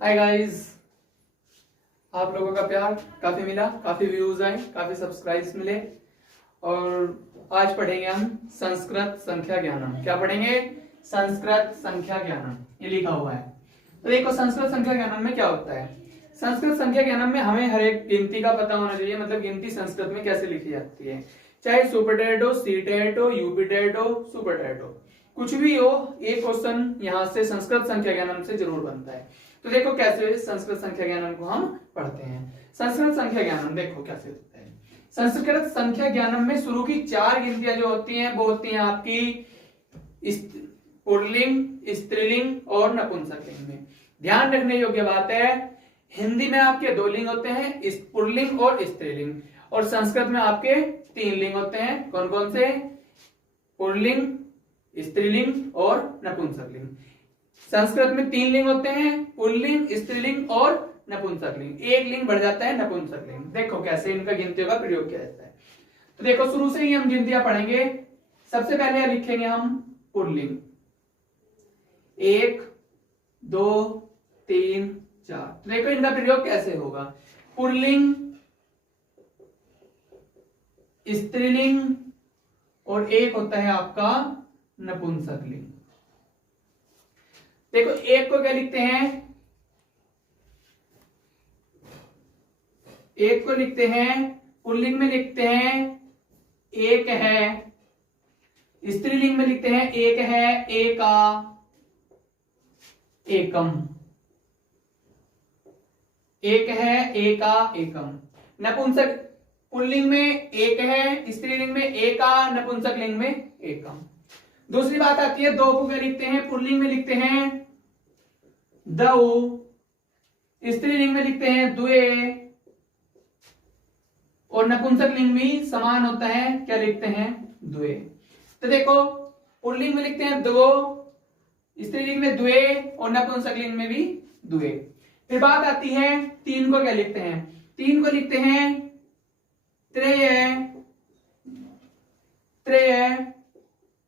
Hi guys, आप लोगों का प्यार काफी मिला, काफी व्यूज आए, काफी सब्सक्राइब्स मिले और आज पढ़ेंगे हम संस्कृत संख्या ज्ञानम। क्या पढ़ेंगे? संस्कृत संख्या ज्ञानम, ये लिखा हुआ है। तो देखो संस्कृत संख्या ज्ञानम में क्या होता है। संस्कृत संख्या ज्ञानम में हमें हर एक गिनती का पता होना चाहिए, मतलब गिनती संस्कृत में कैसे लिखी जाती है, चाहे सुपरटेट हो, सीटेट हो, यूपीटेट हो, सुपरटेट हो, कुछ भी हो, एक क्वेश्चन यहाँ से संस्कृत संख्या ज्ञानम से जरूर बनता है। तो देखो कैसे संस्कृत संख्या ज्ञानम को हम पढ़ते हैं। संस्कृत संख्या ज्ञानम देखो कैसे होता है। संस्कृत संख्या ज्ञानम में शुरू की 4 गिनतियां जो होती हैं वो होती हैं आपकी पुल्लिंग, स्त्रीलिंग और नपुंसकलिंग में। ध्यान रखने योग्य बात है, हिंदी में आपके 2 लिंग होते हैं, पुल्लिंग और स्त्रीलिंग, और संस्कृत में आपके 3 लिंग होते हैं। कौन कौन से? पुल्लिंग, स्त्रीलिंग और नपुंसकलिंग। संस्कृत में 3 लिंग होते हैं, पुल्लिंग, स्त्रीलिंग और नपुंसकलिंग। एक लिंग बढ़ जाता है नपुंसकलिंग। देखो कैसे इनका गिनतियों का प्रयोग किया जाता है। तो देखो शुरू से ही हम गिनतियां पढ़ेंगे। सबसे पहले लिखेंगे हम पुल्लिंग, 1 2 3 4। तो देखो इनका प्रयोग कैसे होगा। पुल्लिंग, स्त्रीलिंग और एक होता है आपका नपुंसकलिंग। देखो एक को क्या लिखते हैं? एक को लिखते हैं पुल्लिंग में लिखते हैं एक है, स्त्रीलिंग में लिखते हैं एक है, एका, एकम। एक है, एका, एकम। नपुंसक पुल्लिंग में एक है, स्त्रीलिंग में एका, नपुंसकलिंग में एकम। दूसरी बात आती है, 2 को क्या लिखते हैं? पुल्लिंग में लिखते हैं दऊ, स्त्रीलिंग में लिखते हैं द्वे, और नपुंसकलिंग भी समान होता है, क्या लिखते हैं? द्वे। तो देखो पुल्लिंग में लिखते हैं दो, स्त्रीलिंग में द्वे और नपुंसकलिंग में भी द्वे। फिर बात आती है 3 को क्या लिखते हैं? 3 को लिखते हैं त्रेय, त्रेय,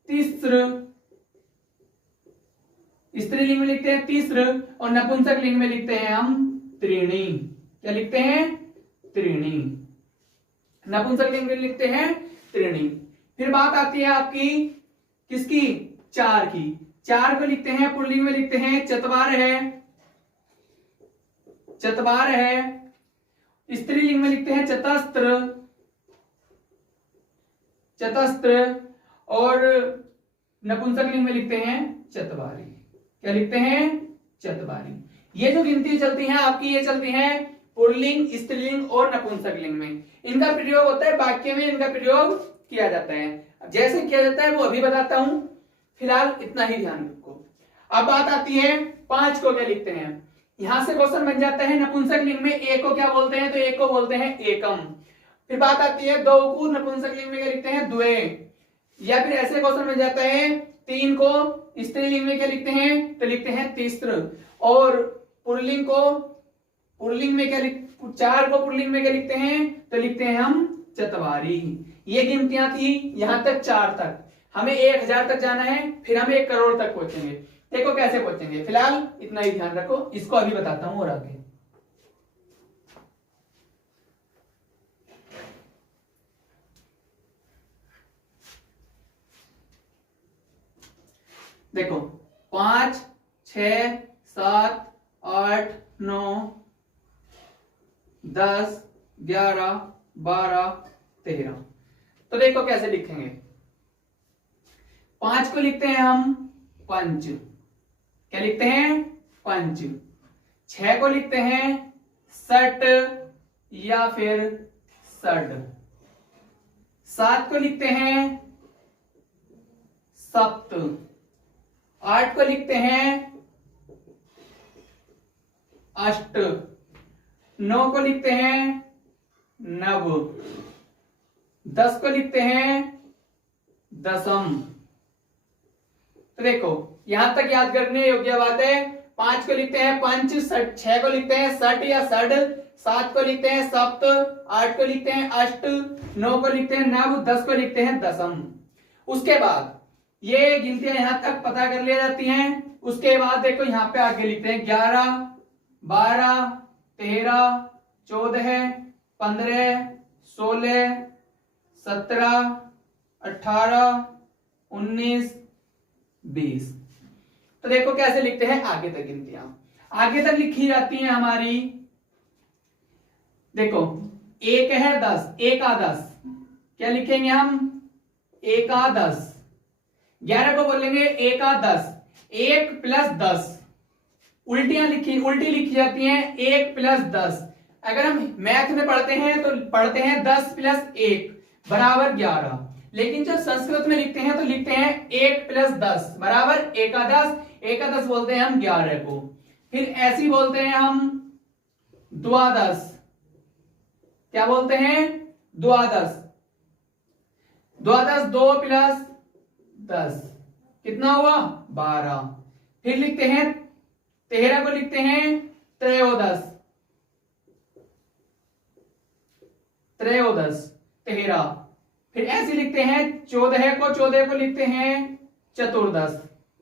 तीस्र, स्त्रीलिंग में लिखते हैं तीस्र और नपुंसकलिंग में लिखते हैं हम त्रीणी। क्या लिखते हैं? त्रीणी। नपुंसकलिंग में लिखते हैं त्रीणी। फिर बात आती है आपकी किसकी? 4 की। 4 को लिखते हैं पुल्लिंग में लिखते हैं चतवार है, चतवार है, स्त्रीलिंग में लिखते हैं चतस्त्र, चतस्त्र, और नपुंसकलिंग में लिखते हैं चतवारी। क्या लिखते हैं? चतवारी। ये जो गिनती चलती हैं आपकी, ये चलती हैं पुल्लिंग, स्त्रीलिंग और नपुंसकलिंग में। इनका प्रयोग होता है वाक्य में, इनका प्रयोग किया जाता है। जैसे किया जाता है वो अभी बताता हूं, फिलहाल इतना ही ध्यान रखो। अब बात आती है 5 को क्या लिखते हैं। यहां से क्वेश्चन बन जाता है नपुंसकलिंग में एक को क्या बोलते हैं? तो एक को बोलते हैं एकम। फिर बात आती है 2 को नपुंसकलिंग में क्या लिखते हैं? द्वे। या फिर ऐसे क्वेश्चन बन जाता है 3 को स्त्रीलिंग में क्या लिखते हैं? तो लिखते हैं तीस्र। और पुल्लिंग को, पुल्लिंग में क्या 4 को पुल्लिंग में क्या लिखते हैं? तो लिखते हैं हम चतवारी। ये गिनतियां थी यहां तक 4 तक। हमें 1000 तक जाना है, फिर हम 1 करोड़ तक पहुंचेंगे। देखो कैसे पहुंचेंगे, फिलहाल इतना ही ध्यान रखो, इसको अभी बताता हूं और आगे। देखो 5 6 7 8 9 10 11 12 13। तो देखो कैसे लिखेंगे। 5 को लिखते हैं हम पंच। क्या लिखते हैं? पंच। 6 को लिखते हैं सट या फिर सड। 7 को लिखते हैं सप्त। 8 को लिखते हैं अष्ट। 9 को लिखते हैं नव। 10 को लिखते हैं दशम। तो देखो यहां तक याद करने योग्य बात है। 5 को लिखते हैं पंच, 6 को लिखते हैं सट या सड, 7 को लिखते हैं सप्त, 8 को लिखते हैं अष्ट, 9 को लिखते हैं नव, 10 को लिखते हैं दशम। उसके बाद ये गिनतियां यहां तक पता कर ली जाती हैं। उसके बाद देखो यहां पे आगे लिखते हैं 11, 12, 13, 14, 15, 16, 17, 18, 19, 20। तो देखो कैसे लिखते हैं आगे तक गिनतियां। आगे तक लिखी जाती हैं हमारी, देखो एक है 10, एक आ 10, क्या लिखेंगे हम? एक आ 10। 11 को बोलेंगे एक आ 10, 1 + 10। उल्टी लिखी जाती हैं 1 + 10। अगर हम मैथ में पढ़ते हैं तो पढ़ते हैं 10 + 1 = 11, लेकिन जब संस्कृत में लिखते हैं तो लिखते हैं 1 + 10 = 1 आ 10। 1 आ 10 बोलते हैं हम 11 को। फिर ऐसी बोलते हैं हम द्वादश। क्या बोलते हैं? द्वादश। द्वादश 2 + 10 कितना हुआ? 12। फिर लिखते हैं 13 को लिखते हैं त्रयोदश। त्रयोदश 13। फिर ऐसे लिखते हैं 14 को लिखते हैं चतुर्दश।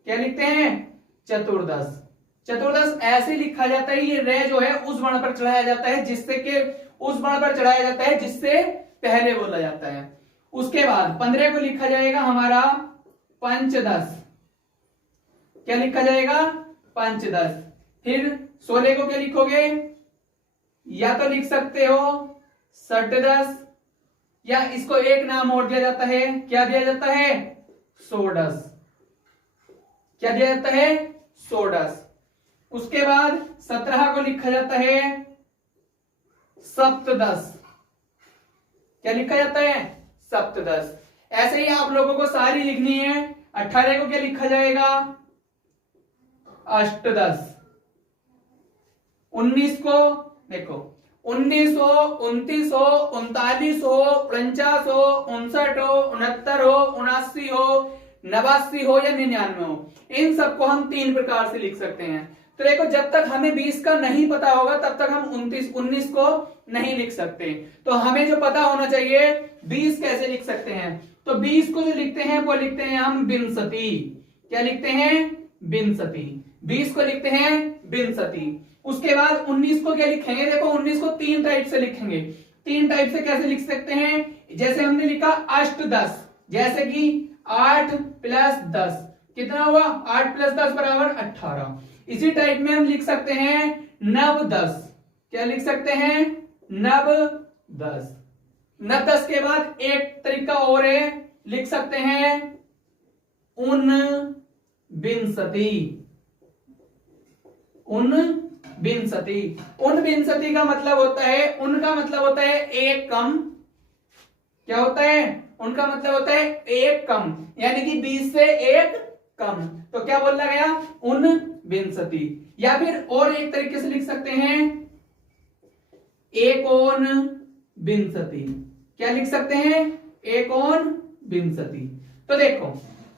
क्या लिखते हैं? चतुर्दश। चतुर्दश ऐसे लिखा जाता है, ये रे जो है उस वर्ण पर चढ़ाया जाता है जिससे पहले बोला जाता है। उसके बाद 15 को लिखा जाएगा हमारा पंचदश। क्या लिखा जाएगा? पंचदश। फिर 16 को क्या लिखोगे? या तो लिख सकते हो षटदश, या इसको एक नाम और दिया जाता है। क्या दिया जाता है? षोडश। क्या दिया जाता है? षोडश। उसके बाद 17 को लिखा जाता है सप्तदश। क्या लिखा जाता है? सप्तदश। ऐसे ही आप लोगों को सारी लिखनी है। 18 को क्या लिखा जाएगा? अष्टदश। 19 को देखो 1900, 2900, 3900, 4900, 59, 69, 89 हो या 99 हो, इन सबको हम 3 प्रकार से लिख सकते हैं। तो देखो जब तक हमें 20 का नहीं पता होगा तब तक हम 19 को नहीं लिख सकते। तो हमें जो पता होना चाहिए 20 कैसे लिख सकते हैं। तो 20 को जो लिखते हैं वो लिखते हैं हम विंशति। क्या लिखते हैं? विंशति। 20 को लिखते हैं विंशति। उसके बाद 19 को क्या लिखेंगे? देखो 19 को 3 टाइप से लिखेंगे। 3 टाइप से कैसे लिख सकते हैं? जैसे हमने लिखा अष्टदश, जैसे कि 8 + 10 कितना हुआ? 8 + 10 = 18। इसी टाइप में हम लिख सकते हैं नवदश। क्या लिख सकते हैं? नवदश। नवदश के बाद एक तरीका और है, लिख सकते हैं ऊनविंशति। ऊनविंशति। ऊनविंशति का मतलब होता है, उनका मतलब होता है एक कम। क्या होता है? उनका मतलब होता है एक कम, यानी कि 20 से एक कम। तो क्या बोला गया? ऊनविंशति। या फिर और एक तरीके से लिख सकते हैं एकोनविंशति। क्या लिख सकते हैं? एकोनविंशति। तो देखो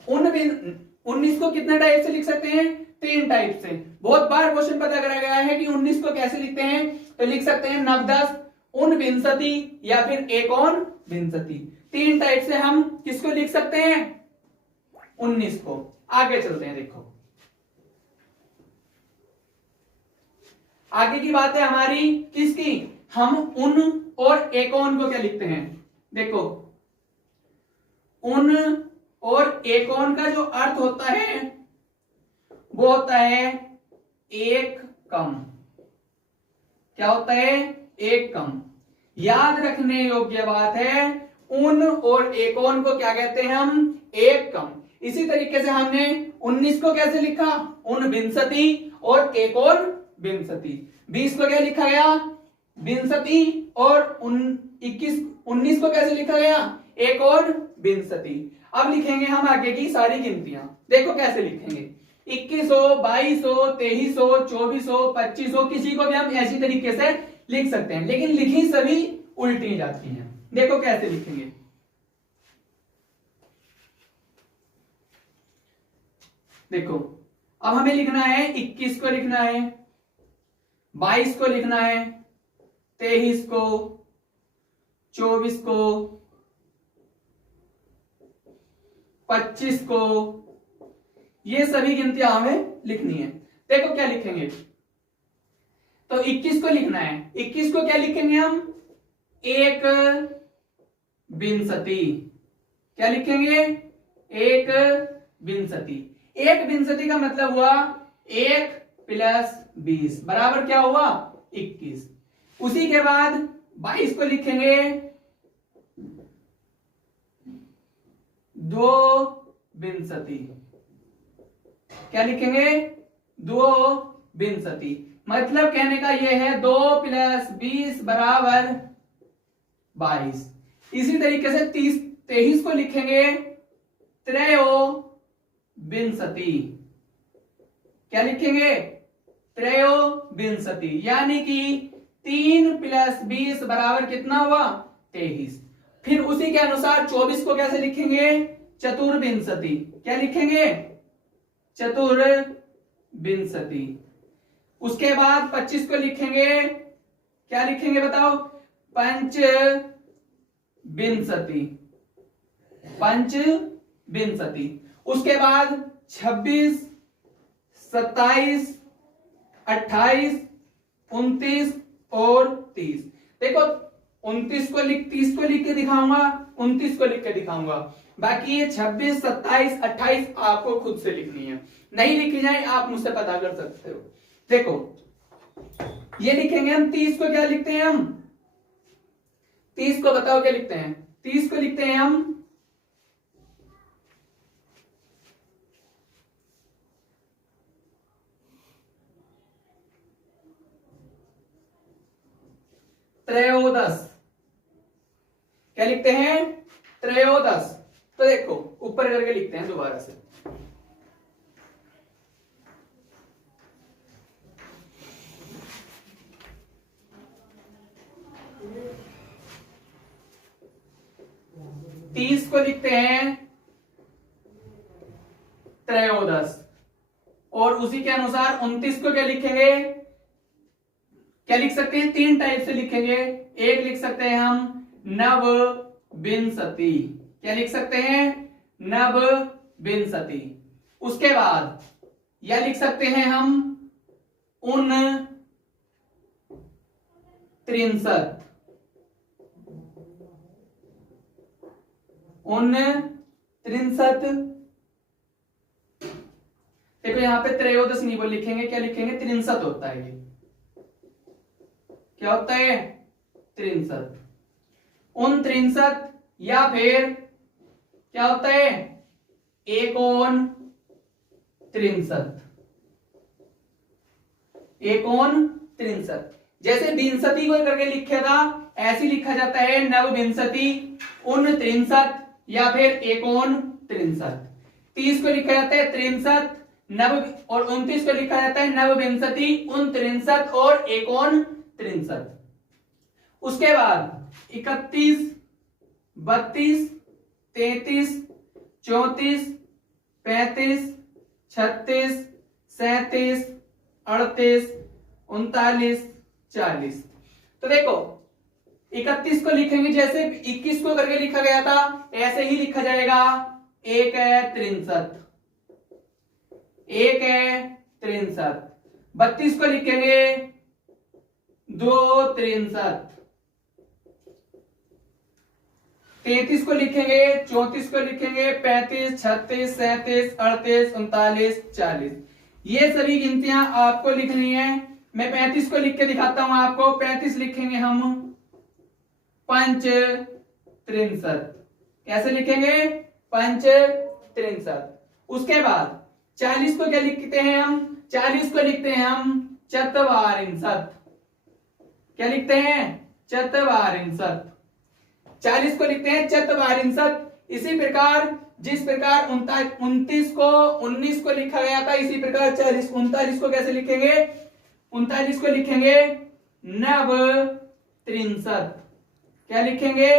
19 को कितने टाइप से लिख सकते हैं? 3 टाइप से। बहुत बार क्वेश्चन पता करा गया है कि 19 को कैसे लिखते हैं, तो लिख सकते हैं नवदश, ऊनविंशति या फिर एकोनविंशति। 3 टाइप से हम किसको लिख सकते हैं? 19 को। आगे चलते हैं। देखो आगे की बात है हमारी किसकी? हम उन और एकोन को क्या लिखते हैं? देखो उन और एकोन का जो अर्थ होता है वो होता है एक कम। क्या होता है? एक कम। याद रखने योग्य बात है, उन और एकोन को क्या कहते हैं हम? एक कम। इसी तरीके से हमने 19 को कैसे लिखा? ऊनविंशति और एकोनविंशति। 20 को क्या लिखा गया? विंशति। और 19 को कैसे लिखा गया? एकोनविंशति। अब लिखेंगे हम आगे की सारी गिनतियां। देखो कैसे लिखेंगे। 2100, 2200, 2300, 2400, 2500, किसी को भी हम ऐसी तरीके से लिख सकते हैं, लेकिन लिखी सभी उल्टी जाती हैं। देखो कैसे लिखेंगे। देखो अब हमें लिखना है 21 को लिखना है, 22 को लिखना है, 23 को, 24 को, 25 को, ये सभी गिनतियां हमें लिखनी है। देखो क्या लिखेंगे। तो 21 को लिखना है। 21 को क्या लिखेंगे हम? एक विंशति। क्या लिखेंगे? एक विंशति। एक विंशति का मतलब हुआ 1 + 20 बराबर क्या हुआ? 21। उसी के बाद 22 को लिखेंगे 2 विंशति। क्या लिखेंगे? 2 विंशति। मतलब कहने का यह है 2 + 20 बराबर 22। इसी तरीके से 23 को लिखेंगे त्रयोविंशति। क्या लिखेंगे? त्रयोविंशति। यानी कि 3 + 20 बराबर कितना हुआ? 23। फिर उसी के अनुसार 24 को कैसे लिखेंगे? चतुर्विंशति। क्या लिखेंगे? चतुर्विंशति। उसके बाद 25 को लिखेंगे, क्या लिखेंगे बताओ? पंचविंशति। पंचविंशति। उसके बाद 26, 27, 28, 29 और 30। देखो 29 को 30 को लिख के दिखाऊंगा, 29 को लिख के दिखाऊंगा। बाकी ये 26, 27, 28 आपको खुद से लिखनी है। नहीं लिखी जाए आप मुझसे पता कर सकते हो। देखो ये लिखेंगे हम 30 को क्या लिखते हैं हम? 30 को बताओ क्या लिखते हैं? 30 को लिखते हैं हम त्रयोदश। क्या लिखते हैं? त्रयोदश। तो देखो ऊपर करके लिखते हैं दोबारा से। तीस को लिखते हैं त्रयोदश। और उसी के अनुसार 29 को क्या लिखेंगे? क्या लिख सकते हैं? 3 टाइप से लिखेंगे। एक लिख सकते हैं हम नवविंशति। क्या लिख सकते हैं? नवविंशति। उसके बाद यह लिख सकते हैं हम 69। 69। देखो यहां पे त्रयोदश नहीं बोल लिखेंगे, क्या लिखेंगे? 63 होता है। ये क्या होता है? 63। 69 या फिर क्या होता है? 69। 69। जैसे विंशति को करके लिखा था ऐसे लिखा जाता है नवविंशति, 69 या फिर 69। 30 को लिखा जाता है 63 नव, और 29 को लिखा जाता है नवविंशति, 69 और 69। उसके बाद 31, 32, 33, 34, 35, 36, 37, 38, 39, 40। तो देखो 31 को लिखेंगे जैसे 21 को करके लिखा गया था ऐसे ही लिखा जाएगा। 1 है 63। 1 है 63। 32 को लिखेंगे 2 63। 33 को लिखेंगे, 34 को लिखेंगे, 35, 36, 37, 38, 39, 40। ये सभी गिनतियां आपको लिखनी है। मैं 35 को लिख के दिखाता हूं आपको। 35 लिखेंगे हम पंचत्रिंशत्। कैसे लिखेंगे? पंचत्रिंशत्। उसके बाद 40 को क्या लिखते हैं हम? 40 को लिखते हैं हम चत्वारिंशत्। क्या लिखते हैं? चत्वारिंशत्। 40 को लिखते हैं चत्वारिंशत्। इसी प्रकार जिस प्रकार 29 को 19 को लिखा गया था इसी प्रकार 39 को कैसे लिखेंगे? 39 को लिखेंगे नवत्रिंशत्। क्या लिखेंगे?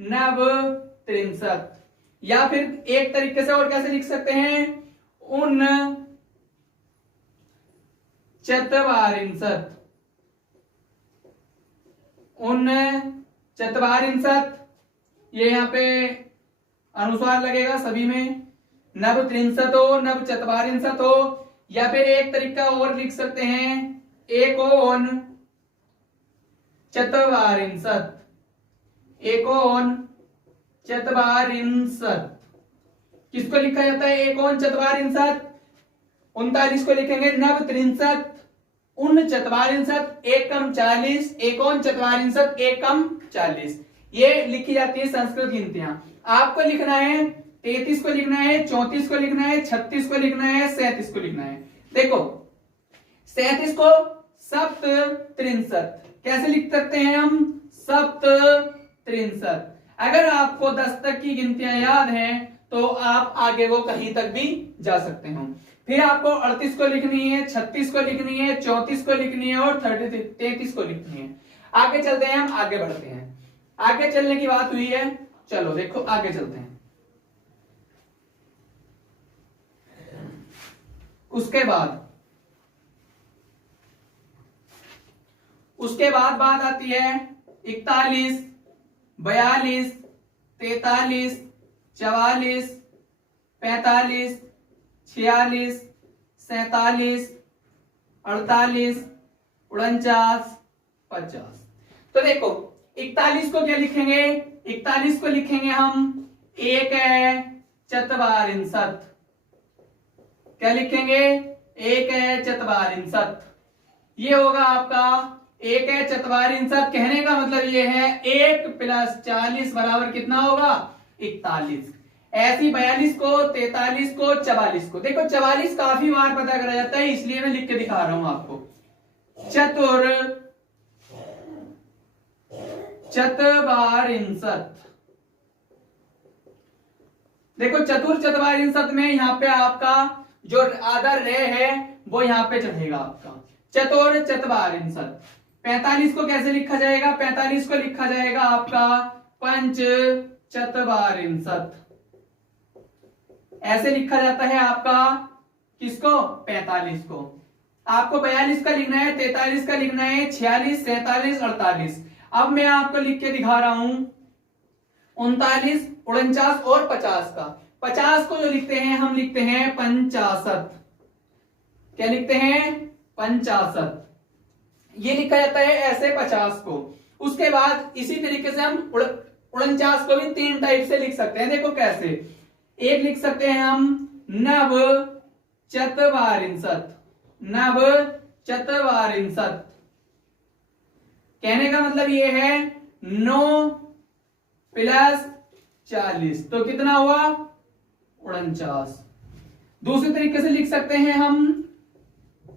नवत्रिंशत्। या फिर एक तरीके से और कैसे लिख सकते हैं? चत्वारिंशत्। चत्वारिंशत्। ये यहाँ पे अनुस्वार लगेगा सभी में। नवत्रिंशत् हो, नव चत्वारिंशत् हो, या फिर एक तरीका और लिख सकते हैं एकोन चत्वारिंशत्, एकोन चत्वारिंशत्। किसको लिखा जाता है एकोन चत्वारिंशत्? 39 को लिखेंगे नवत्रिंशत्, उन चत्वारिंशत्, एकम 40, एकोन चत्वारिंशत्, एकम 40। ये लिखी जाती है संस्कृत गिनतियां। आपको लिखना है 33 को लिखना है, 34 को लिखना है, 36 को लिखना है, 37 को लिखना है। देखो 37 को सप्तत्रिंशत् कैसे लिख सकते हैं हम? सप्तत्रिंशत्। अगर आपको 10 तक की गिनतियां याद हैं तो आप आगे वो कहीं तक भी जा सकते हो। फिर आपको 38 को लिखनी है, 36 को लिखनी है, 34 को लिखनी है और 33 को लिखनी है। आगे चलते हैं, हम आगे बढ़ते हैं। आगे चलने की बात हुई है, चलो देखो आगे चलते हैं। उसके बाद बात आती है 41, 42, 43, 44, 45, 46, 47, 48, 49, 50। तो देखो 41 को क्या लिखेंगे? 41 को लिखेंगे हम एक चत्वारिंशत्। क्या लिखेंगे? एक चत्वारिंशत्। ये होगा आपका एक चत्वारिंशत्। कहने का मतलब ये है 1 + 40 बराबर कितना होगा? 41। ऐसी 42 को, 43 को, 44 को। देखो 44 काफी बार पता करा जाता है, इसलिए मैं लिख के दिखा रहा हूं आपको। चत्वारिंशत्। देखो चतुर्चत्वारिंशत् में यहाँ पे आपका जो आधा रे है वो यहाँ पे चढ़ेगा आपका। चतुर्चत्वारिंशत्। 45 को कैसे लिखा जाएगा? 45 को लिखा जाएगा आपका पंचचत्वारिंशत्। ऐसे लिखा जाता है आपका किसको? 45 को। आपको 42 का लिखना है, 43 का लिखना है, 46, 47, 48। अब मैं आपको लिख के दिखा रहा हूं 39, 49 और 50 का। 50 को जो लिखते हैं हम लिखते हैं पंचाशत्। क्या लिखते हैं? पंचाशत्। ये लिखा जाता है ऐसे 50 को। उसके बाद इसी तरीके से हम 49 को भी 3 टाइप से लिख सकते हैं। देखो कैसे? एक लिख सकते हैं हम नवचत्वारिंशत्। नवचत्वारिंशत् कहने का मतलब ये है 9 + 40 तो कितना हुआ? 49। दूसरे तरीके से लिख सकते हैं हम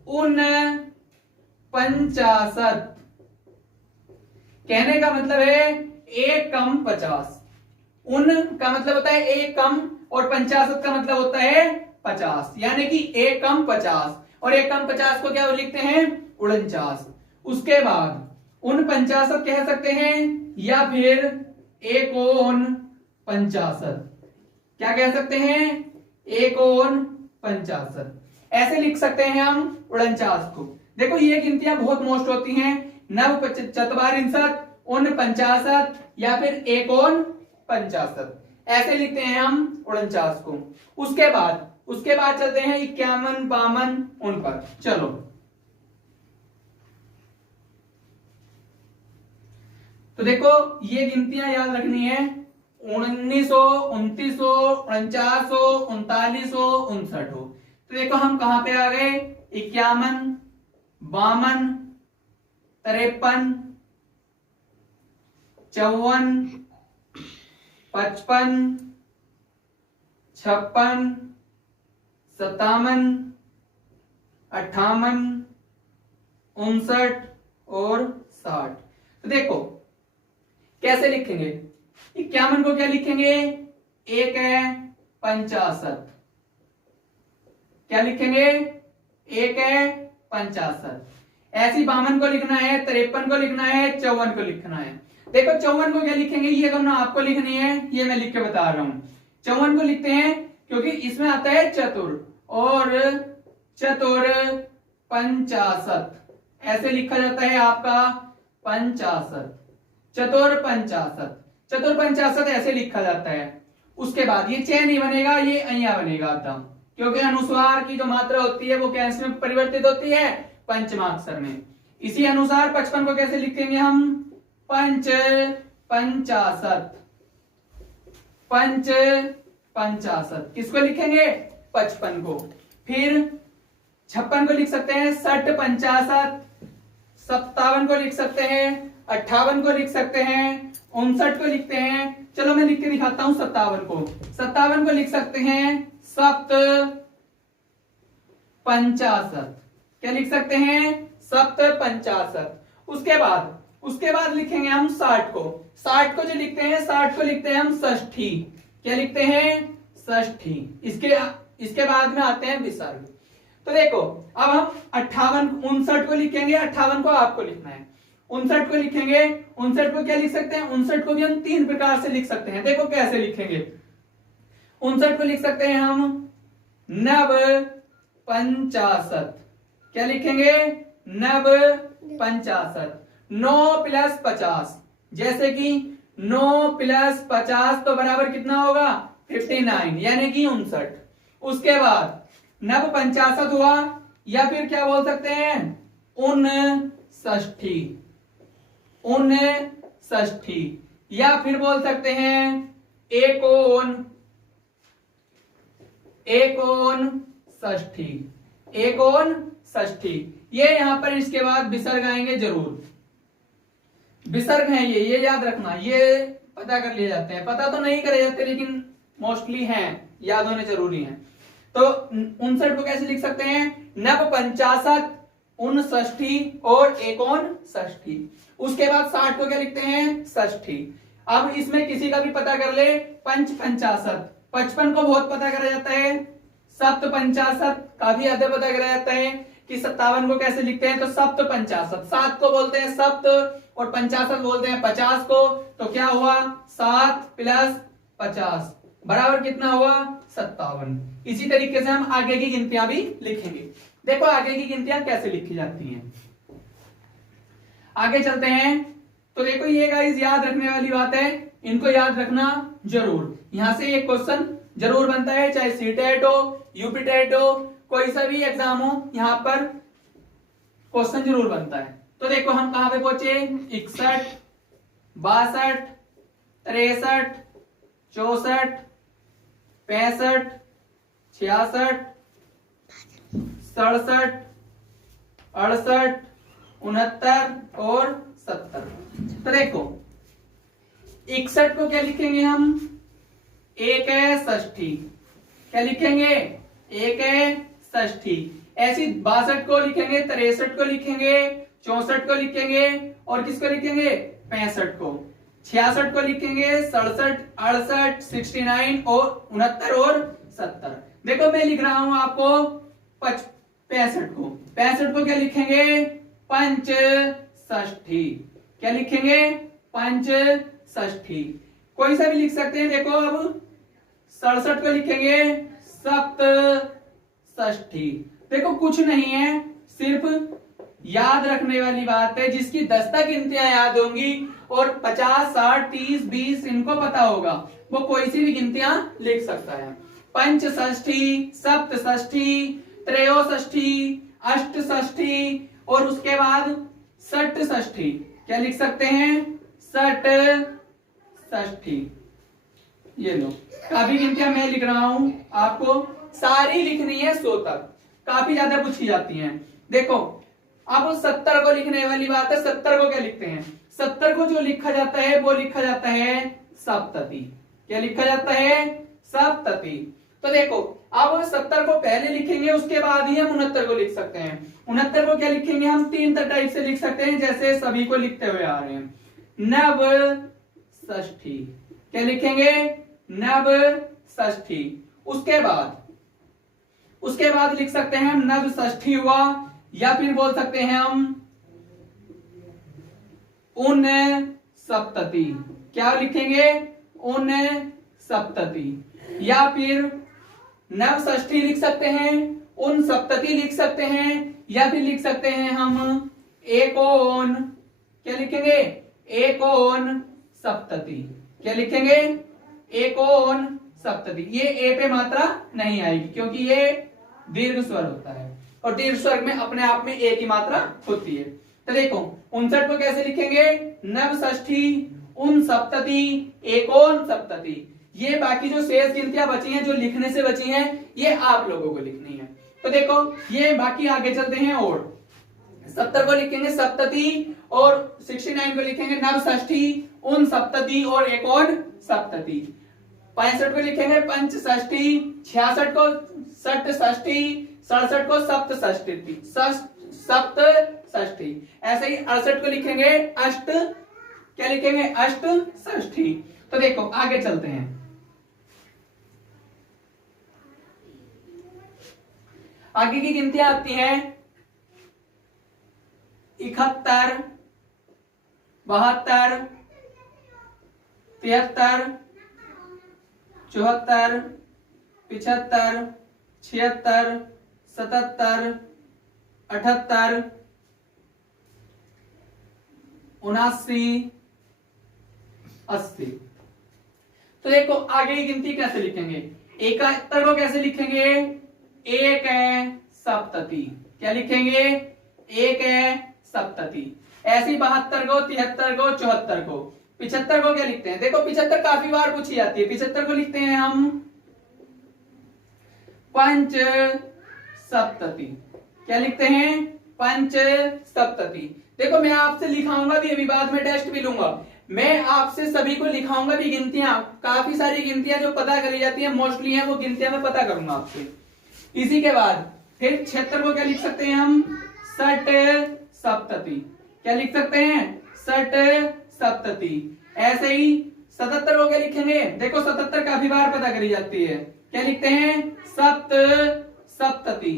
49। कहने का मतलब है 1 कम 50। उन का मतलब होता है 1 कम और 50 का मतलब होता है 50, यानी कि 1 कम 50 और 1 कम 50 को क्या लिखते हैं? 49। उसके बाद 49 कह सकते हैं या फिर 149। क्या कह सकते हैं? 149। ऐसे लिख सकते हैं हम 49 को। देखो ये गिनतियां बहुत मोस्ट होती हैं, नवचत्वारिंशत्, 49 या फिर 149। ऐसे लिखते हैं हम 49 को। उसके बाद चलते हैं 51, 52 उन पर। चलो तो देखो ये गिनतियां याद रखनी है 1900, 2900, 4900, 3900, 5900। तो देखो हम कहां पे आ गए? 51, 52, 53, 54, 55, 56, 57, 58, 59 और 60। तो देखो कैसे लिखेंगे? 51 को क्या लिखेंगे? 150। क्या लिखेंगे? 150। ऐसी 52 को लिखना है, 53 को लिखना है, 54 को लिखना है। देखो 54 को क्या लिखेंगे? ये गणना आपको लिखनी है, ये मैं लिख के बता रहा हूं। 54 को लिखते हैं क्योंकि इसमें आता है चतुर और चतुर 50। ऐसे लिखा जाता है आपका 50। चतुर 50। चतुर 50 ऐसे लिखा जाता है। उसके बाद ये चय नहीं बनेगा, ये अय्या बनेगा एकदम, क्योंकि अनुस्वार की जो मात्रा होती है वो कैसे में परिवर्तित होती है? पंचमाक्षर में। इसी अनुसार 55 को कैसे लिखेंगे हम? पंच पंचाशत, पंच पंचाशत। किसको लिखेंगे? 55 को। फिर 56 को लिख सकते हैं 60 पंचाशत, 57 को लिख सकते हैं, 58 को लिख सकते हैं, 59 को लिखते हैं। चलो मैं लिख के दिखाता हूं 57 को। 57 को लिख सकते हैं सप्त पंचाशत। क्या लिख सकते हैं? सप्त पंचाशत। उसके बाद लिखेंगे हम 60 को। 60 को जो लिखते हैं, 60 को लिखते हैं हम षष्ठी। क्या लिखते हैं? षष्ठी। इसके बाद में आते हैं विसर्ग। तो देखो अब हम 59 को लिखेंगे, 58 को आपको लिखना है। 59 को लिखेंगे, 59 को क्या लिख सकते हैं? 59 को भी हम 3 प्रकार से लिख सकते हैं। देखो कैसे लिखेंगे। 59 को लिख सकते हैं हम नव पंचाशत। क्या लिखेंगे? नव पंचाशत। 9 + 50, जैसे कि 9 + 50 तो बराबर कितना होगा? 59, यानी कि 59। उसके बाद नव पंचाशत हुआ, या फिर क्या बोल सकते हैं? 59, 59, या फिर बोल सकते हैं एकोन, 59। ये यहां पर इसके बाद विसर्ग आएंगे जरूर। विसर्ग है ये याद रखना, ये पता कर लिए जाते हैं। पता तो नहीं करे जाते लेकिन मोस्टली हैं, याद होने जरूरी हैं। तो 59 को कैसे लिख सकते हैं? नव पंचाशत, 59 और एकोन षष्ठी। उसके बाद 60 को क्या लिखते हैं? षष्ठी। अब इसमें किसी का भी पता कर ले। पंच पंचाशत, 55 को बहुत पता करा जाता है। सप्त पंचाशत काफी ज्यादा पता करा जाता है कि 57 को कैसे लिखते हैं। तो सप्त पंचाशत, 7 को बोलते हैं सप्त और 50 बोलते हैं 50 को। तो क्या हुआ? 7 + 50 बराबर कितना हुआ? 57। इसी तरीके से हम आगे की गिनतियां भी लिखेंगे। देखो आगे की गिनतियां कैसे लिखी जाती हैं। आगे चलते हैं। तो देखो ये गाइस याद रखने वाली बात है, इनको याद रखना जरूर। यहां से एक क्वेश्चन जरूर बनता है, चाहे सीटेट हो, यूपीटेट हो, कोई सा भी एग्जाम हो, यहां पर क्वेश्चन जरूर बनता है। तो देखो हम कहां पे पहुंचे? 61, 62, 63, 64, 65, 66, 67, 68, 69 और 70। तो देखो 61 को क्या लिखेंगे हम? एक है षष्ठी। क्या लिखेंगे? एक है षष्ठी। ऐसी 62 को लिखेंगे, 63 को लिखेंगे, 64 को लिखेंगे और किसको लिखेंगे? 65 को। 66 को लिखेंगे, 67, 68, 69 और 69 और 70। देखो मैं लिख रहा हूं आपको 65 को। 65 को क्या लिखेंगे? पंच षष्ठी। क्या लिखेंगे? पंच षष्ठी। कोई सा भी लिख सकते हैं। देखो अब 67 को लिखेंगे सप्त षष्ठी। देखो कुछ नहीं है, सिर्फ याद रखने वाली बात है। जिसकी 10 तक गिनतियां याद होंगी और 50, 60, 30, 20 इनको पता होगा, वो कोई सी भी गिनतियां लिख सकता है। पंच षष्ठी, सप्त षष्ठी, त्रयोषष्ठी, अष्ट षष्ठी और उसके बाद षट षष्ठी। क्या लिख सकते हैं? षट षष्ठी। ये लो, काफी गिनतियां मैं लिख रहा हूं, आपको सारी लिखनी है 100 तक। काफी ज्यादा पूछी जाती हैं। देखो अब 70 को लिखने वाली बात है। 70 को क्या लिखते हैं? 70 को जो लिखा जाता है वो लिखा जाता है सप्तति। क्या लिखा जाता है? सप्तति। तो देखो अब 70 को पहले लिखेंगे, उसके बाद ही हम 69 को लिख सकते हैं। 69 को क्या लिखेंगे? हम 3 टाइप से लिख सकते हैं, जैसे सभी को लिखते हुए आ रहे हैं। नव षष्ठी। क्या लिखेंगे? नव षष्ठी। उसके बाद लिख सकते हैं हम नव षष्ठी हुआ, या फिर बोल सकते हैं हम उन सप्तति। क्या लिखेंगे? उन सप्तति। या फिर नव षष्ठी लिख सकते हैं, उन सप्तति लिख सकते हैं, या फिर लिख सकते हैं हम एकोन। क्या लिखेंगे? एकोन सप्तति। क्या लिखेंगे? एकोन सप्तति। ये ए पे मात्रा नहीं आएगी क्योंकि ये दीर्घ स्वर होता है और दीर्घ स्वर में अपने आप में एक ही मात्रा होती है। तो देखो 59 को कैसे लिखेंगे, नव षष्ठी, उन सप्तति, एकोन सप्तति। ये बाकी जो शेष गिनतियां बची हैं, जो लिखने से बची हैं, ये आप लोगों को लिखनी है। तो देखो ये बाकी आगे चलते हैं, और 70 को लिखेंगे सप्तति, और 69 को लिखेंगे नव षष्ठी, उन सप्तति और एकोन सप्तति। 65 को लिखेंगे पंच षष्ठी, 66 को षट षष्ठी, 67 को सप्त षष्ठी, सप्त षष्ठी। ऐसे ही 68 को लिखेंगे अष्ट, क्या लिखेंगे, अष्ट षष्ठी। तो देखो आगे चलते हैं, आगे की गिनतियां आती हैं 71, 72, 73, 74, 75, 76, 77, 78, 79, 80। तो देखो आगे की गिनती कैसे लिखेंगे, 71 को कैसे लिखेंगे, एक है सप्तति, क्या लिखेंगे, एक है सप्तति। ऐसी 72 को, 73 को, 74 को। 75 को क्या लिखते हैं, देखो 75 काफी बार पूछी जाती है। 75 को लिखते हैं हम पंच सप्तति, क्या लिखते हैं, पंच सप्तति। देखो मैं आपसे लिखाऊंगा भी, अभी बाद में टेस्ट भी लूंगा, मैं आपसे सभी को लिखाऊंगा भी गिनतियां, काफी सारी गिनतियां जो पता करी जाती है मोस्टली है, वो गिनतियां मैं पता करूंगा आपसे। इसी के बाद फिर 76 को क्या लिख सकते हैं हम, षट सप्तति, क्या लिख सकते हैं, षट सप्तति। ऐसे ही 77 को क्या लिखेंगे, देखो 77 काफी बार पता करी जाती है, क्या लिखते हैं, सप्त सप्तति,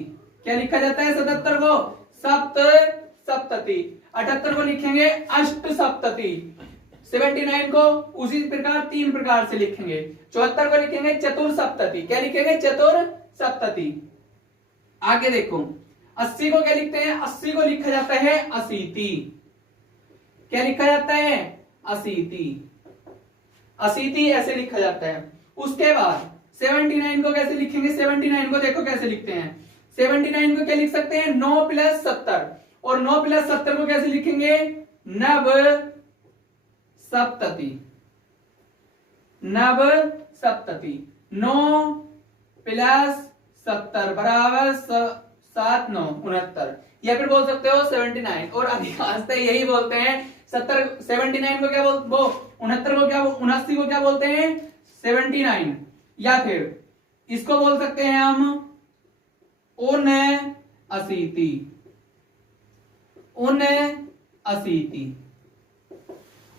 क्या लिखा जाता है 77 को, सप्त सप्तति। 78 को लिखेंगे अष्ट सप्तति। 79 को उसी प्रकार 3 प्रकार से लिखेंगे। 74 को लिखेंगे चतुर सप्तति, क्या लिखेंगे, चतुर सप्तति। आगे देखो 80 को क्या लिखते हैं, 80 को लिखा जाता है अशीति, क्या लिखा जाता है, अशीति, अशीति ऐसे लिखा जाता है। उसके बाद 79 को कैसे लिखेंगे, 79 को देखो कैसे लिखते हैं, 79 को क्या लिख सकते हैं, 9 + 70, और 9 + 70 को कैसे लिखेंगे, नव सप्तति, नव सप्तति। 9 + 70 बराबर 7 9 69, या फिर बोल सकते हो 79, और अधिकांशतः यही बोलते हैं 79 को क्या बोल, वो 69 को क्या, 79 को क्या बोलते हैं, 79, या फिर इसको बोल सकते हैं हम उन अशीति, उन अशीति,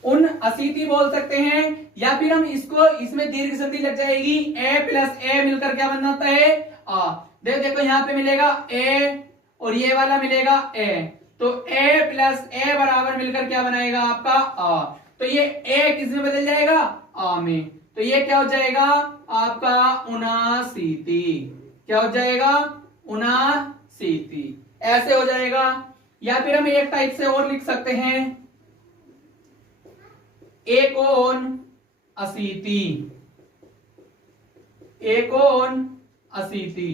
उन अशीति बोल सकते हैं। या फिर हम इसको, इसमें दीर्घ संधि लग जाएगी, ए + ए मिलकर क्या बन जाता है, आ। देखो यहां पे मिलेगा ए, और ये वाला मिलेगा ए, तो ए + ए बराबर मिलकर क्या बनाएगा आपका आ। तो ये ए किस में बदल जाएगा, आ में, तो ये क्या हो जाएगा आपका उनाशीति, क्या हो जाएगा, उनाशीति, ऐसे हो जाएगा। या फिर हम एक टाइप से और लिख सकते हैं, एकोन अशीति, एकोन अशीति।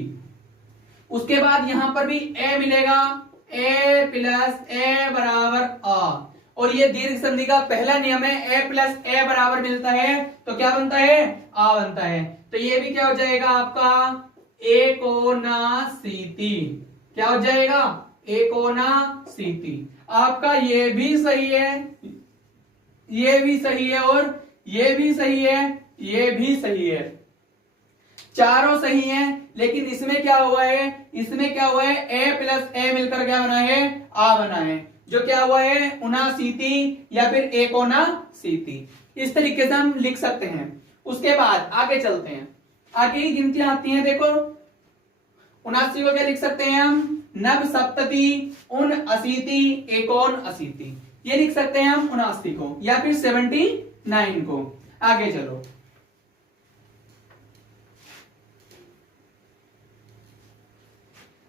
उसके बाद यहां पर भी ए मिलेगा, ए + ए बराबर आ, और ये दीर्घ संधि का पहला नियम है, ए + ए बराबर मिलता है तो क्या बनता है, आ बनता है। तो ये भी क्या हो जाएगा आपका एकोनाशीति, क्या हो जाएगा, एकोनाशीति। आपका ये भी सही है, ये भी सही है, और ये भी सही है, ये भी सही है, चारों सही हैं। लेकिन इसमें क्या हुआ है, इसमें क्या हुआ है, ए + ए मिलकर क्या बना है, आ बना है, जो क्या हुआ है, उनाशीति या फिर एकोनाशीति। इस तरीके से हम लिख सकते हैं। उसके बाद आगे चलते हैं, आगे की गिनतियां आती हैं। देखो 79 को क्या लिख सकते हैं हम, नव सप्तति, उन अशीति, एकोन अशीति, ये लिख सकते हैं हम 79 को, या फिर 79 को। आगे चलो,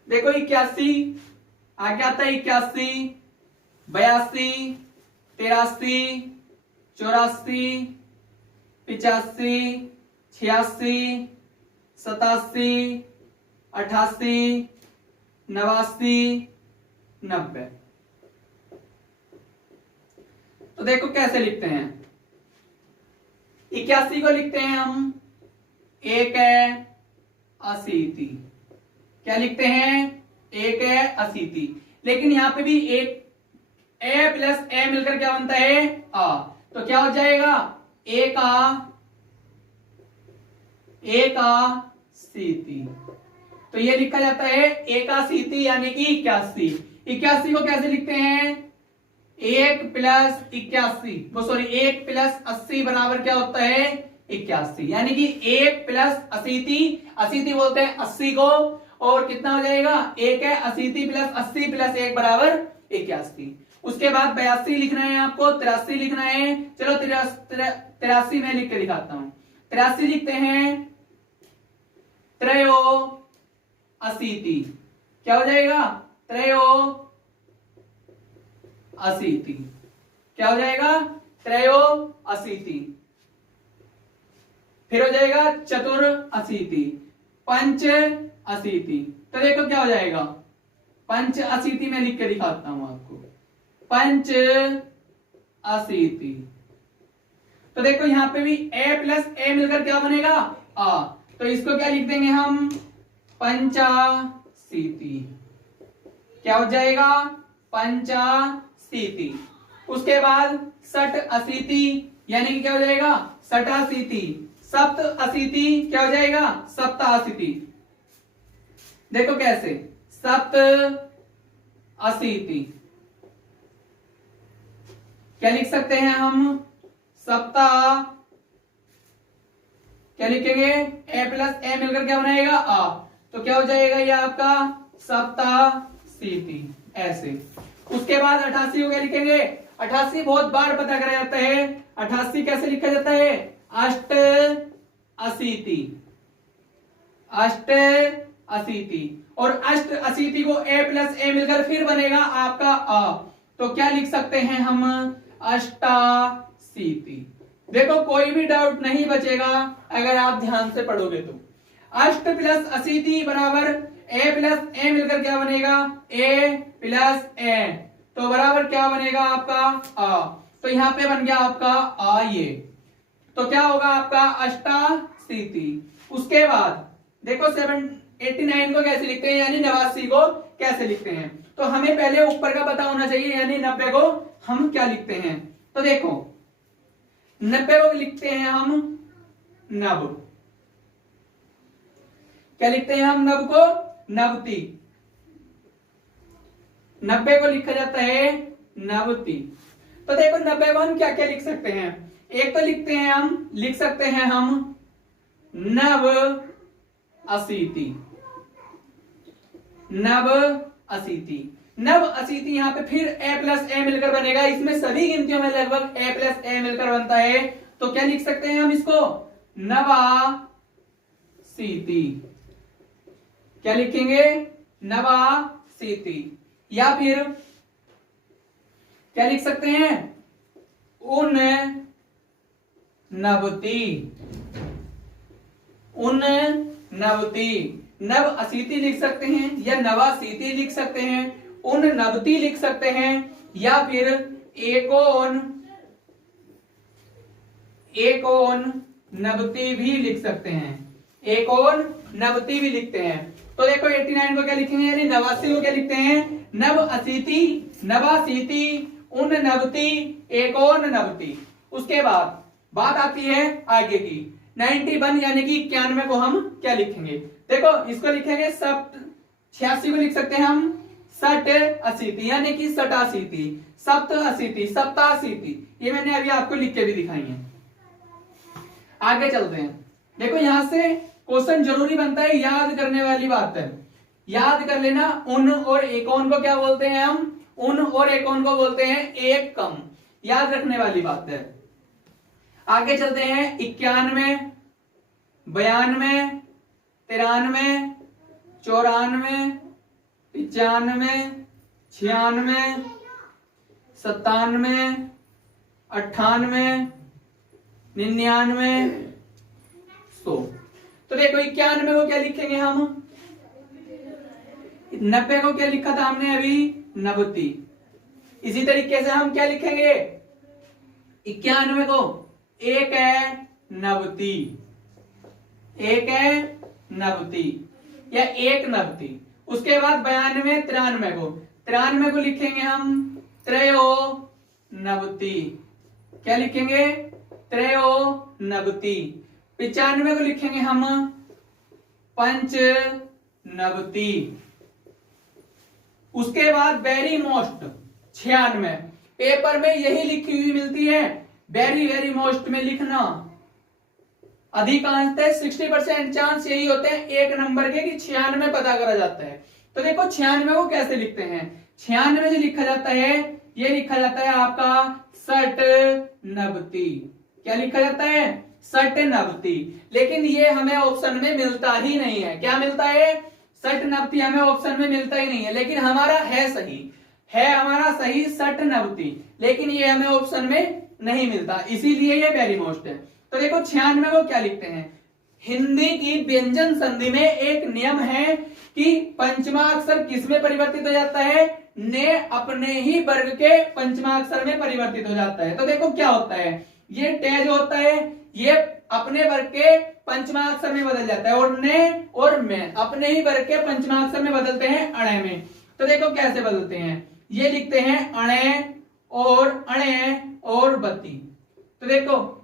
देखो 81, आगे आता है 81, 82, 83, 84, 85, 86, 87, 88, 89, 90। तो देखो कैसे लिखते हैं, 81 को लिखते हैं हम 1/80। क्या लिखते हैं? 1/80। लेकिन यहां पे भी एक ए प्लस ए मिलकर क्या बनता है? आ। तो क्या हो जाएगा? 1/80। तो ये लिखा जाता है 1/80 यानी कि 81। 81 को कैसे लिखते हैं? 1 प्लस 81, वो सॉरी 1 प्लस 80 बराबर क्या होता है? 81। यानी कि 1 प्लस 80, 80 बोलते हैं 80 को, और कितना हो जाएगा? 1/80 प्लस 80 प्लस 1 बराबर 81। उसके बाद 82 लिखना है आपको, 83 लिखना है। चलो 83 में लिख के दिखाता हूं। 83 लिखते हैं 83। क्या हो जाएगा? 83। क्या हो जाएगा? 83। फिर हो जाएगा 84, 85। तो देखो क्या हो जाएगा? 85 में लिख के दिखाता हूं आपको, 85। तो देखो यहां पे भी ए प्लस ए मिलकर क्या बनेगा? आ। तो इसको क्या लिख देंगे हम? 85। क्या हो जाएगा? 85। उसके बाद 60 यानी कि क्या हो जाएगा? 87। 87 क्या हो जाएगा? 87। देखो कैसे? 87। क्या लिख सकते हैं हम? क्या लिखेंगे? ए प्लस ए मिलकर क्या बनाएगा? आ। तो क्या हो जाएगा ये आपका? 87। ऐसे। उसके बाद 88 को क्या लिखेंगे? 88 बहुत बार पता करा जाता है। 88 कैसे लिखा जाता है? 88। 88। और 88 को ए प्लस ए मिलकर फिर बनेगा आपका आ। तो क्या लिख सकते हैं हम? 88। देखो कोई भी डाउट नहीं बचेगा अगर आप ध्यान से पढ़ोगे तो। 8 प्लस 80 बराबर ए प्लस ए मिलकर क्या बनेगा? ए प्लस ए। तो बराबर क्या बनेगा आपका? आ। तो यहां पे बन गया आपका आ ये। तो क्या होगा आपका? 88। उसके बाद देखो 89 को कैसे लिखते हैं, यानी 89 को कैसे लिखते हैं? तो हमें पहले ऊपर का पता होना चाहिए, यानी 90 को हम क्या लिखते हैं? तो देखो 90 को लिखते हैं हम नब। क्या लिखते हैं हम नब को? नवती। 90 को लिखा जाता है नवती। तो देखो 90 को हम क्या क्या लिख सकते हैं? एक तो लिख सकते हैं हम नव 80। नव 80। नव 80 यहां पे फिर ए प्लस ए मिलकर बनेगा। इसमें सभी गिनतियों में लगभग ए प्लस ए मिलकर बनता है। तो क्या लिख सकते हैं हम इसको? नवासीती। क्या लिखेंगे? नवासीती। या फिर क्या लिख सकते हैं? उन नवती। उन नवती। नव 80 लिख सकते हैं, या नवासीती लिख सकते हैं, उन नवती लिख सकते हैं, या फिर एकोन नवती भी लिख सकते हैं। एकोन नवती भी लिखते हैं। तो देखो 89 को क्या लिखेंगे, यानी 89 को क्या लिखते हैं? नव 80, नवासीती, उन नवती, एकोन नवती। उसके बाद बात आती है आगे की 91 यानी कि 91 को हम क्या लिखेंगे? देखो इसको लिखेंगे 86 को लिख सकते हैं हम 87 यानी कि 87, 87, 87। ये मैंने अभी आपको लिख के भी दिखाई है। आगे चलते हैं। देखो यहां से क्वेश्चन जरूरी बनता है, याद करने वाली बात है। याद कर लेना, उन और एकोन को क्या बोलते हैं हम? उन और एकोन को बोलते हैं एक कम। याद रखने वाली बात है। आगे चलते हैं 91, 92, 93, 94, 95, 96, 97, 98, 99, 100। तो देखो 91 को क्या लिखेंगे हम? 90 को क्या लिखा था हमने अभी? 90। इसी तरीके से हम क्या लिखेंगे? 91 को एक है नवती, एक है नवती या एक नवती। उसके बाद 92 93 को लिखेंगे हम त्रयो नवती। क्या लिखेंगे? त्रयो नवती। 95 को लिखेंगे हम पंच नवती। उसके बाद वेरी मोस्ट 96, पेपर में यही लिखी हुई मिलती है, वेरी वेरी मोस्ट में लिखना। अधिकांशतः 60% चांस यही होते हैं एक नंबर के कि 96 पता करा जाता है। तो देखो 96 को कैसे लिखते हैं। 96 जो लिखा जाता है, ये लिखा जाता है आपका सट नवती। क्या लिखा जाता है? सट नवती। लेकिन ये हमें ऑप्शन में मिलता ही नहीं है। क्या मिलता है? सट नवती हमें ऑप्शन में मिलता ही नहीं है। लेकिन हमारा है सही, है हमारा सही सट नवती, लेकिन ये हमें ऑप्शन में नहीं मिलता, इसीलिए ये वेरी मोस्ट है। तो देखो 96 को क्या लिखते हैं। हिंदी की व्यंजन संधि में एक नियम है कि पंचमा अक्षर किस में परिवर्तित हो जाता है? ने अपने ही वर्ग के पंचमा अक्षर में परिवर्तित हो जाता है। तो देखो क्या होता है, ये टे जो होता है ये अपने वर्ग के पंचमा अक्षर में बदल जाता है, और ने और मैं अपने ही वर्ग के पंचमा अक्षर में बदलते हैं अणे में। तो देखो कैसे बदलते हैं, ये लिखते हैं अणे और बत्ती। तो देखो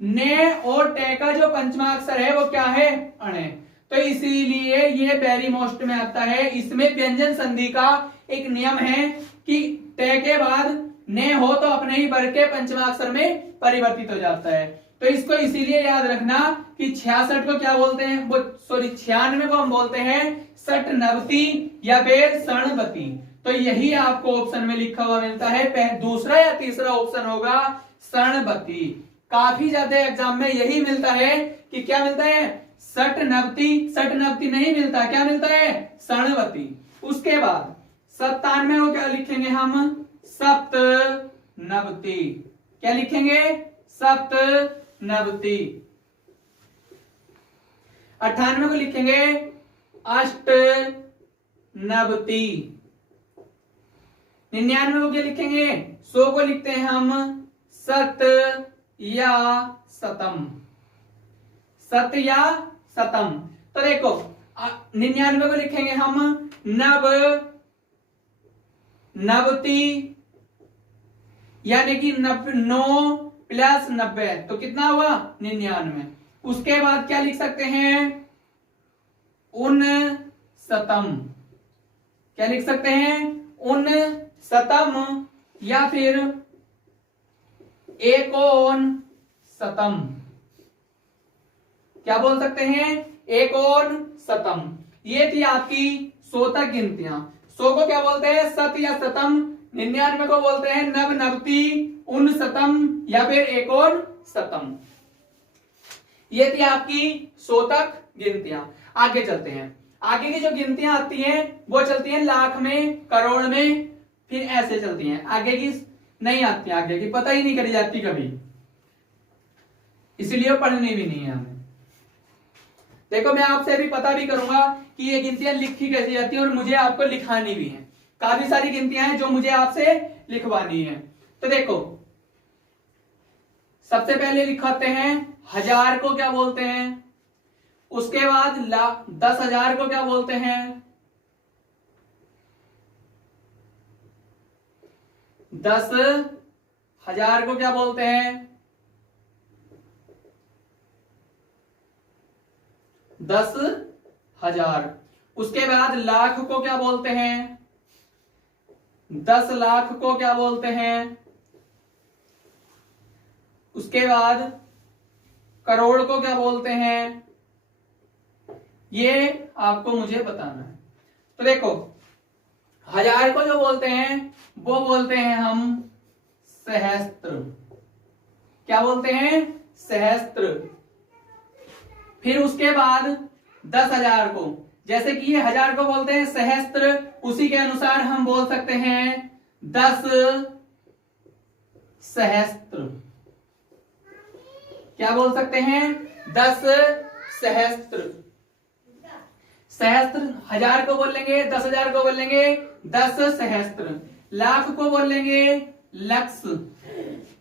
ने और टे का जो पंचमा अक्षर है वो क्या है? अणे। तो इसीलिए ये वेरी मोस्ट में आता है। इसमें व्यंजन संधि का एक नियम है कि टे के बाद ने हो तो अपने ही वर्ग के पंचमा अक्षर में परिवर्तित हो जाता है। तो इसको इसीलिए याद रखना कि 66 को क्या बोलते हैं, वो सॉरी 96 को हम बोलते हैं सट नवती या फिर सणवती। तो यही आपको ऑप्शन में लिखा हुआ मिलता है। दूसरा या तीसरा ऑप्शन होगा सणवती। काफी ज्यादा एग्जाम में यही मिलता है कि क्या मिलता है? सट नवती नहीं मिलता, क्या मिलता है? सणवती। उसके बाद 97 को क्या लिखेंगे हम? सप्त नवती। क्या लिखेंगे? सप्त नवती। 98 को लिखेंगे अष्ट नवती। 99 को क्या लिखेंगे? 100 को लिखते हैं हम सत या सतम। सत या सतम। तो देखो 99 को लिखेंगे हम नवती, यानी कि 9 प्लस 90 तो कितना हुआ? 99। उसके बाद क्या लिख सकते हैं? उन सतम। क्या लिख सकते हैं? उन सतम या फिर एकोन सतम। क्या बोल सकते हैं? एकोन सतम। ये थी आपकी 100 तक गिनतियां। 100 को क्या बोलते हैं? सत या सतम। 99 को बोलते हैं नव नवती, उन सतम या फिर एकोन सतम। ये थी आपकी 100 तक गिनतियां। आगे चलते हैं। आगे की जो गिनतियां आती हैं वो चलती हैं लाख में, करोड़ में, फिर ऐसे चलती हैं। आगे की नहीं आती, आगे की पता ही नहीं करी जाती कभी, इसलिए पढ़नी भी नहीं है हमें। देखो मैं आपसे अभी पता भी करूंगा कि ये गिनतियां लिखी कैसे जाती हैं और मुझे आपको लिखानी भी है। काफी सारी गिनतियां हैं जो मुझे आपसे लिखवानी है। तो देखो सबसे पहले लिखाते हैं 1000 को क्या बोलते हैं। उसके बाद 10,000 को क्या बोलते हैं? 10,000 को क्या बोलते हैं? 10,000। उसके बाद लाख को क्या बोलते हैं? 10 लाख को क्या बोलते हैं? उसके बाद करोड़ को क्या बोलते हैं? ये आपको मुझे बताना है। तो देखो 1000 को जो बोलते हैं वो बोलते हैं हम सहस्त्र। क्या बोलते हैं? सहस्त्र। फिर उसके बाद 10,000 को, जैसे कि ये 1000 को बोलते हैं सहस्त्र, उसी के अनुसार हम बोल सकते हैं 10 सहस्त्र। क्या बोल सकते हैं? 10 सहस्त्र। सहस्त्र 1000 को बोलेंगे, 10,000 को बोलेंगे 10 सहस्त्र। लाख को बोलेंगे लक्ष,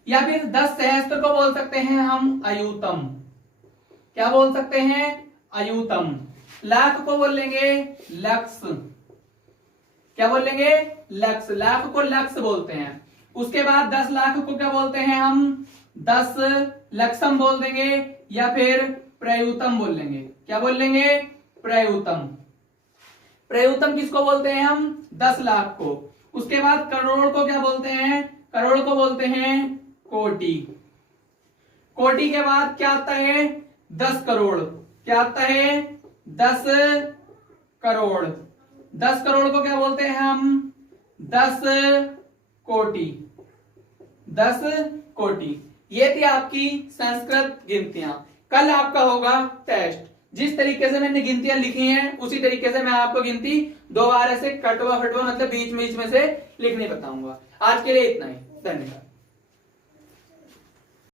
या फिर 10 सहस्त्र को बोल सकते हैं हम अयूतम। क्या बोल सकते हैं? अयूतम। लाख को बोल लेंगे लक्ष। क्या बोल लेंगे? लक्ष। लाख को लक्ष बोलते हैं। उसके बाद 10 लाख को क्या बोलते हैं हम? 10 लक्षम बोल देंगे या फिर प्रयूतम बोल लेंगे। क्या बोल लेंगे? प्रयूतम। प्रयूतम किसको बोलते हैं हम? 10 लाख को। उसके बाद करोड़ को क्या बोलते हैं? करोड़ को बोलते हैं कोटि। कोटि के बाद क्या आता है? 10 करोड़। क्या आता है? 10 करोड़। 10 करोड़ को क्या बोलते हैं हम? 10 कोटि। 10 कोटि। ये थी आपकी संस्कृत गिनतियां। कल आपका होगा टेस्ट। जिस तरीके से मैंने गिनतियां लिखी हैं उसी तरीके से मैं आपको गिनती दोबारा से कटवा फटवा मतलब बीच में से लिखने बताऊंगा। आज के लिए इतना ही। धन्यवाद।